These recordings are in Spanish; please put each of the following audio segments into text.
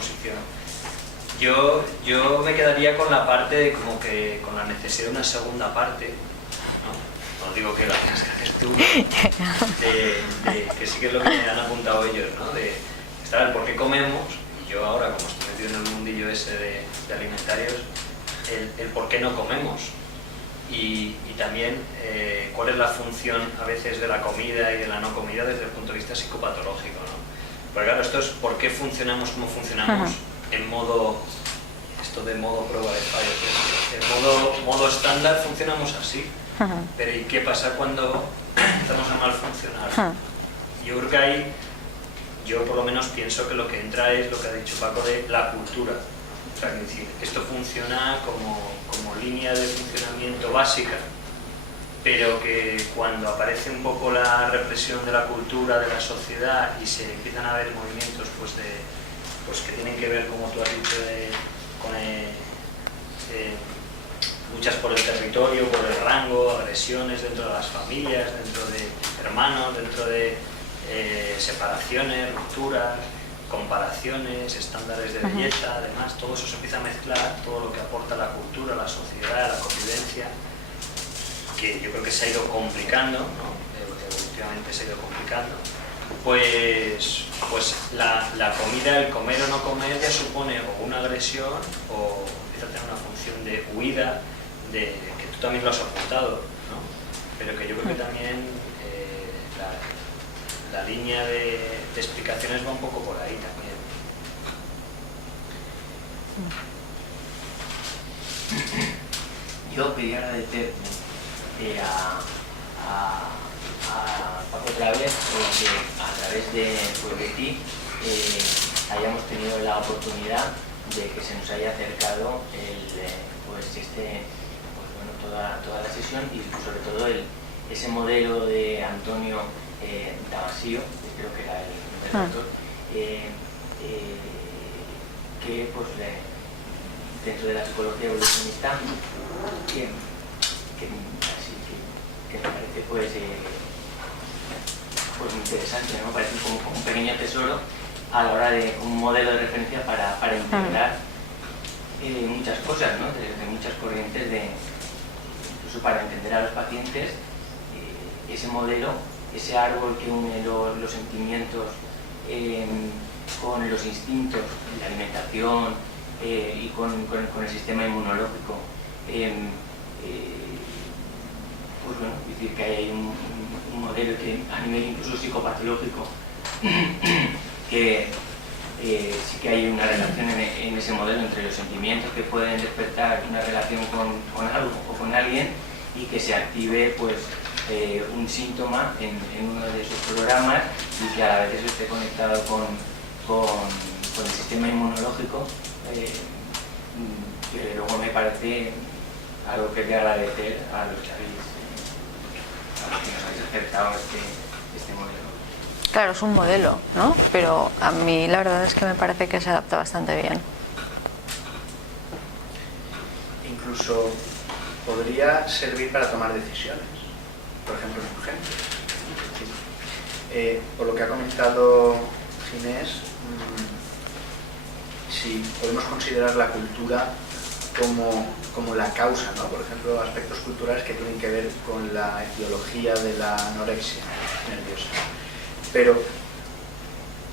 exposición. Yo me quedaría con la parte de como que con la necesidad de una segunda parte, ¿no? No digo que la tengas que hacer tú, que sí que es lo que me han apuntado ellos, ¿no? De estar el por qué comemos. Yo ahora, como estoy metido en el mundillo ese de alimentarios, el por qué no comemos. Y también cuál es la función a veces de la comida y de la no comida desde el punto de vista psicopatológico, ¿no? Porque claro, esto es por qué funcionamos como funcionamos en modo, esto de modo prueba de fallo, en modo estándar funcionamos así, pero ¿y qué pasa cuando empezamos a mal funcionar? Yo creo que ahí, yo por lo menos pienso que lo que entra es lo que ha dicho Paco de la cultura. O sea, que decir, esto funciona como línea de funcionamiento básica, pero que cuando aparece un poco la represión de la cultura, de la sociedad, y se empiezan a ver movimientos pues que tienen que ver, como tú has dicho, con luchas por el territorio, por el rango, agresiones dentro de las familias, dentro de hermanos, dentro de separaciones, rupturas, comparaciones, estándares de belleza, además, todo eso se empieza a mezclar, todo lo que aporta la cultura, la sociedad, la convivencia, que yo creo que se ha ido complicando, ¿no? Evolutivamente se ha ido complicando, pues la comida, el comer o no comer, ya supone o una agresión o empieza a tener una función de huida, que tú también lo has apuntado, ¿no? Pero que yo creo que también la línea de explicaciones va un poco por ahí también. Yo quería agradecer a Paco otra vez, porque a través de ti hayamos tenido la oportunidad de que se nos haya acercado toda la sesión y sobre todo ese modelo de Antonio Damasio, que creo que era el doctor, que pues, dentro de la psicología evolucionista que me parece pues muy interesante, ¿no? Parece como un pequeño tesoro a la hora de un modelo de referencia para integrar muchas cosas, ¿no? Desde muchas corrientes, incluso para entender a los pacientes ese modelo, ese árbol que une los sentimientos con los instintos, la alimentación y con el sistema inmunológico. Pues bueno, decir que hay un modelo que a nivel incluso psicopatológico que sí que hay una relación en ese modelo entre los sentimientos que pueden despertar una relación con algo o con alguien y que se active pues un síntoma en uno de esos programas y que a la vez esté conectado con el sistema inmunológico, que luego me parece algo que voy a agradecer a los que nos habéis aceptado este modelo. Claro, es un modelo, ¿no? Pero a mí la verdad es que me parece que se adapta bastante bien. Incluso podría servir para tomar decisiones, por ejemplo en urgencias. Por lo que ha comentado Ginés, si podemos considerar la cultura como la causa, ¿no? Por ejemplo, aspectos culturales que tienen que ver con la etiología de la anorexia nerviosa. Pero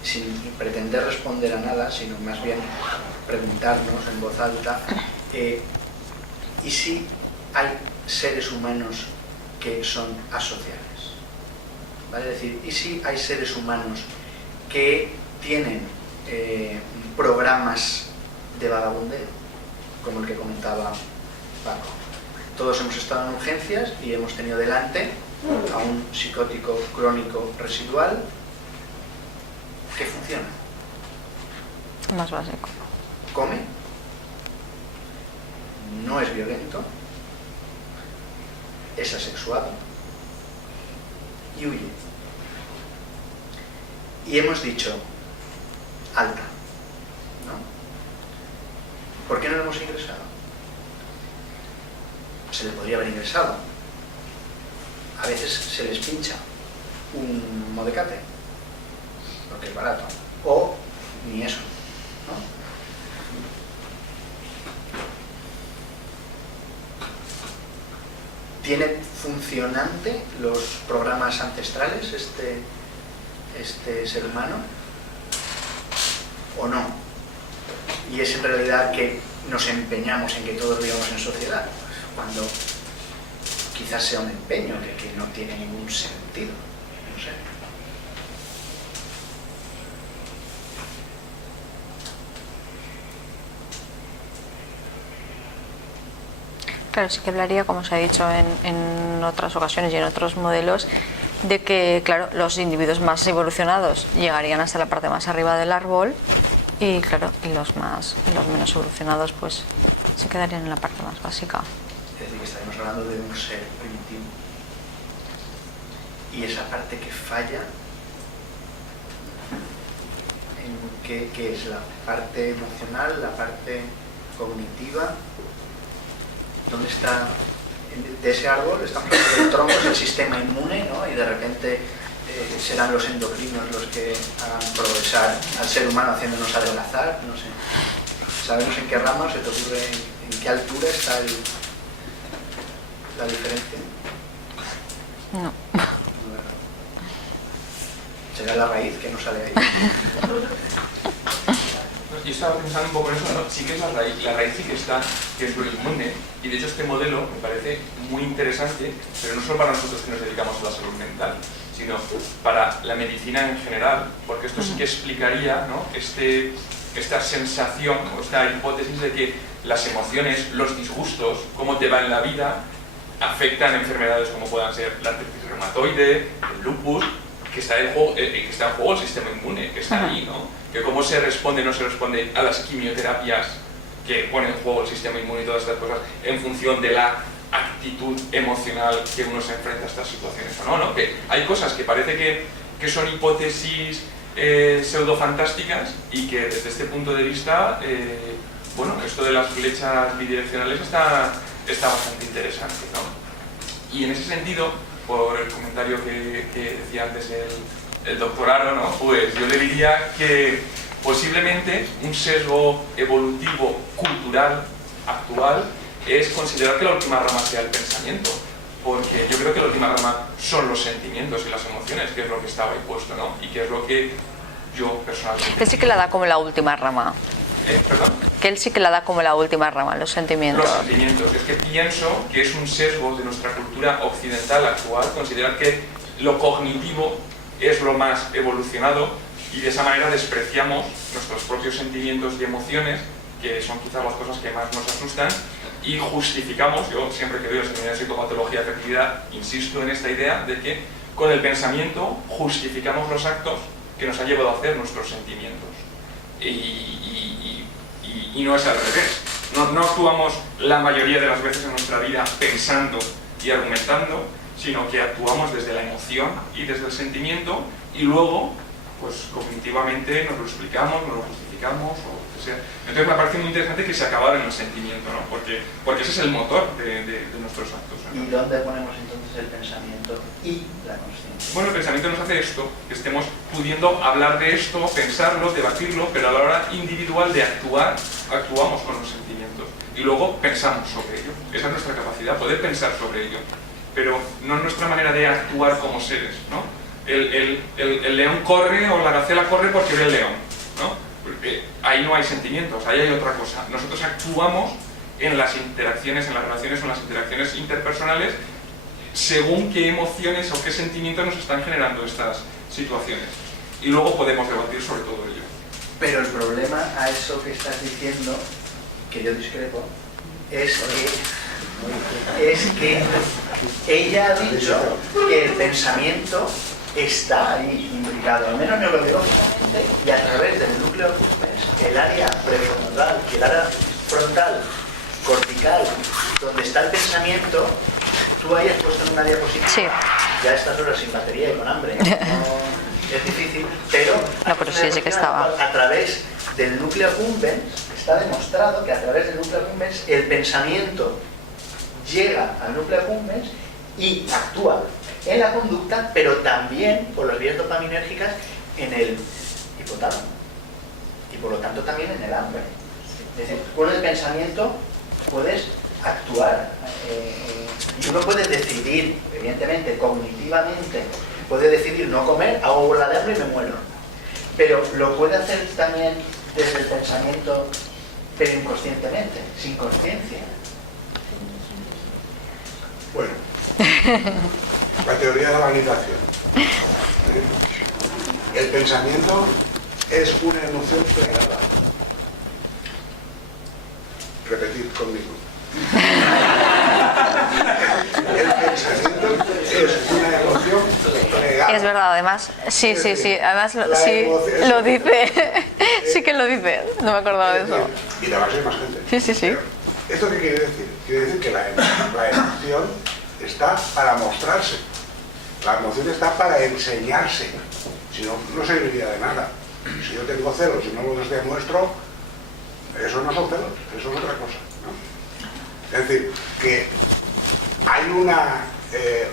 sin pretender responder a nada, sino más bien preguntarnos en voz alta, ¿y si hay seres humanos que son asociales? ¿Vale? Es decir, ¿y si hay seres humanos que tienen programas de vagabundeo, como el que comentaba Paco? Todos hemos estado en urgencias y hemos tenido delante a un psicótico crónico residual que funciona. Más básico. Come, no es violento, es asexuado y huye. Y hemos dicho, alta, ¿no? ¿Por qué no lo hemos ingresado? Se le podría haber ingresado. A veces se les pincha un modecate, porque es barato, o ni eso, ¿no? ¿tiene funcionante los programas ancestrales este ser humano o no? Y es en realidad que nos empeñamos en que todos vivamos en sociedad, cuando quizás sea un empeño que no tiene ningún sentido, no sé. Claro, sí que hablaría, como se ha dicho en otras ocasiones y en otros modelos, de que, claro, los individuos más evolucionados llegarían hasta la parte más arriba del árbol y, claro, y los menos evolucionados pues se quedarían en la parte más básica. Es decir, que estaremos hablando de un ser primitivo. Y esa parte que falla, ¿qué es? ¿La parte emocional, la parte cognitiva? ¿Dónde está? De ese árbol estamos hablando del tronco, es el sistema inmune, ¿no? Y de repente serán los endocrinos los que hagan progresar al ser humano haciéndonos adelgazar, no sé. ¿Sabemos en qué rama se te ocurre, en qué altura está la diferencia? No. Será la raíz que no sale ahí. Yo estaba pensando un poco en eso, ¿no? Sí que es la raíz sí que está, que es lo inmune, y de hecho este modelo me parece muy interesante, pero no solo para nosotros que nos dedicamos a la salud mental, sino para la medicina en general, porque esto sí que explicaría, ¿no? Esta sensación o esta hipótesis de que las emociones, los disgustos, cómo te va en la vida, afectan enfermedades como puedan ser la artritis reumatoide, el lupus, que está en juego el sistema inmune, que está ahí, ¿no? Que cómo se responde o no se responde a las quimioterapias que ponen en juego el sistema inmune y todas estas cosas en función de la actitud emocional que uno se enfrenta a estas situaciones o no, ¿no? Que hay cosas que parece que son hipótesis pseudo-fantásticas y que desde este punto de vista, bueno, esto de las flechas bidireccionales está bastante interesante, ¿no? Y en ese sentido, por el comentario que decía antes el doctor Aro, ¿no? Pues yo le diría que posiblemente un sesgo evolutivo cultural actual es considerar que la última rama sea el pensamiento, porque yo creo que la última rama son los sentimientos y las emociones, que es lo que estaba ahí puesto, ¿no? Y que es lo que yo personalmente... Él sí que la da como la última rama. ¿Perdón? Que él sí que la da como la última rama, los sentimientos. Los sentimientos. Es que pienso que es un sesgo de nuestra cultura occidental actual, considerar que lo cognitivo es lo más evolucionado y de esa manera despreciamos nuestros propios sentimientos y emociones, que son quizás las cosas que más nos asustan, y justificamos, yo siempre que veo el seminario de psicopatología de afectividad, insisto en esta idea de que con el pensamiento justificamos los actos que nos han llevado a hacer nuestros sentimientos. Y no es al revés. No actuamos la mayoría de las veces en nuestra vida pensando y argumentando, sino que actuamos desde la emoción y desde el sentimiento y luego, pues cognitivamente nos lo explicamos, nos lo justificamos o lo que sea. Entonces me parece muy interesante que se acabara en el sentimiento, ¿no? Porque ese es el motor de nuestros actos, ¿no? ¿Y dónde ponemos entonces el pensamiento y la consciencia? Bueno, el pensamiento nos hace esto, que estemos pudiendo hablar de esto, pensarlo, debatirlo, pero a la hora individual de actuar, actuamos con los sentimientos y luego pensamos sobre ello. Esa es nuestra capacidad, poder pensar sobre ello, pero no es nuestra manera de actuar como seres, ¿no? El león corre o la gacela corre porque ve el león, ¿no? Porque ahí no hay sentimientos, ahí hay otra cosa. Nosotros actuamos en las interacciones, en las relaciones o en las interacciones interpersonales según qué emociones o qué sentimientos nos están generando estas situaciones. Y luego podemos debatir sobre todo ello. Pero el problema a eso que estás diciendo, que yo discrepo, es que ella ha dicho que el pensamiento está ahí implicado, al menos neurobiológicamente, y a través del núcleo accumbens, el área prefrontal y el área frontal cortical, donde está el pensamiento, tú ahí has puesto en una diapositiva, sí. Ya a estas horas sin batería y con hambre, no, es difícil, pero, no, pero sí que estaba. A través del núcleo accumbens, está demostrado que a través del núcleo accumbens el pensamiento llega al núcleo accumbens y actúa en la conducta, pero también por las vías dopaminérgicas en el hipotálamo y por lo tanto también en el hambre. Es decir, con el pensamiento puedes actuar Y uno puede decidir, evidentemente, cognitivamente, puede decidir no comer, hago bola de hambre y me muero. Pero lo puede hacer también desde el pensamiento, pero inconscientemente, sin conciencia. Bueno, la teoría de la organización. El pensamiento es una emoción plegada. Repetid conmigo. El pensamiento es una emoción plegada. Es verdad, además, sí, además sí, emoción- lo dice, sí que lo dice, no me acordaba de eso. Y la base de más gente. Sí. ¿Esto qué quiere decir? Quiere decir que la emoción está para mostrarse. La emoción está para enseñarse. Si no, no serviría de nada. Si yo tengo celos y no los demuestro, eso no son celos, eso es otra cosa, ¿no? Es decir, que hay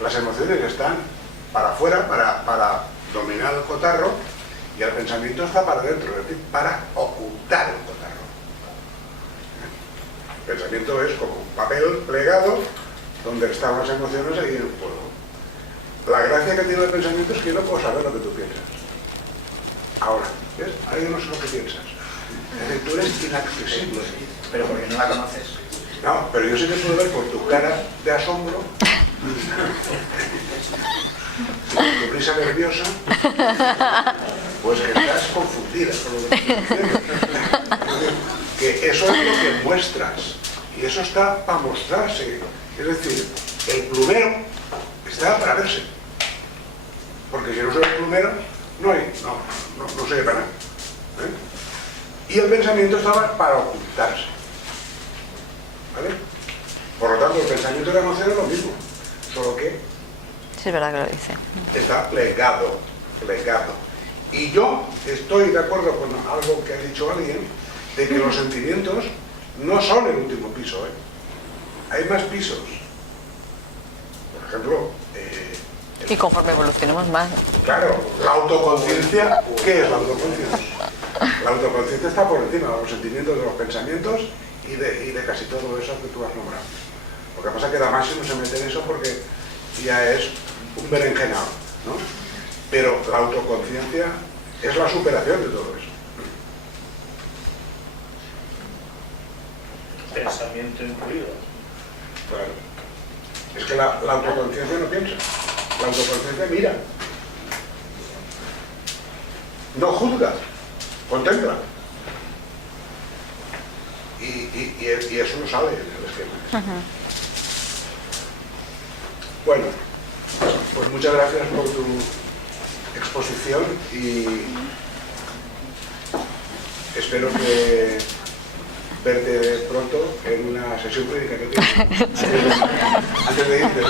las emociones están para afuera, para dominar el cotarro, y el pensamiento está para adentro, es decir, para ocultar el cotarro. El pensamiento es como un papel plegado donde están las emociones ahí en el fuego. La gracia que tiene el pensamiento es que yo no puedo saber lo que tú piensas. Ahora, ¿ves? Ahora yo no sé lo que piensas. Es decir, tú eres inaccesible. Pero porque no la conoces. No, pero yo sí que puedo ver por tu cara de asombro, tu risa nerviosa, pues que estás confundida con lo que estás diciendo. Es decir, que eso es lo que muestras, y eso está para mostrarse. Es decir, el plumero está para verse, porque si no soy el plumero, no sirve para nada. Y el pensamiento estaba para ocultarse. ¿Vale? Por lo tanto, el pensamiento y la emoción es lo mismo, solo que Sí, es verdad que lo dice. está plegado. Y yo estoy de acuerdo con algo que ha dicho alguien, de que los sentimientos no son el último piso, hay más pisos. Por ejemplo, Y conforme evolucionemos más, claro, la autoconciencia, ¿qué es la autoconciencia? La autoconciencia está por encima de los sentimientos, de los pensamientos y de casi todo eso que tú has nombrado. Lo que pasa es que Damasio no se mete en eso porque ya es un berenjenal, ¿no? Pero la autoconciencia es la superación de todo eso. Pensamiento incluido. Claro. Es que la autoconciencia no piensa, la autoconciencia mira, no juzga, contempla. Y eso no sale en el esquema. Bueno, pues muchas gracias por tu exposición y espero que verte pronto en una sesión clínica que tienes antes de irte.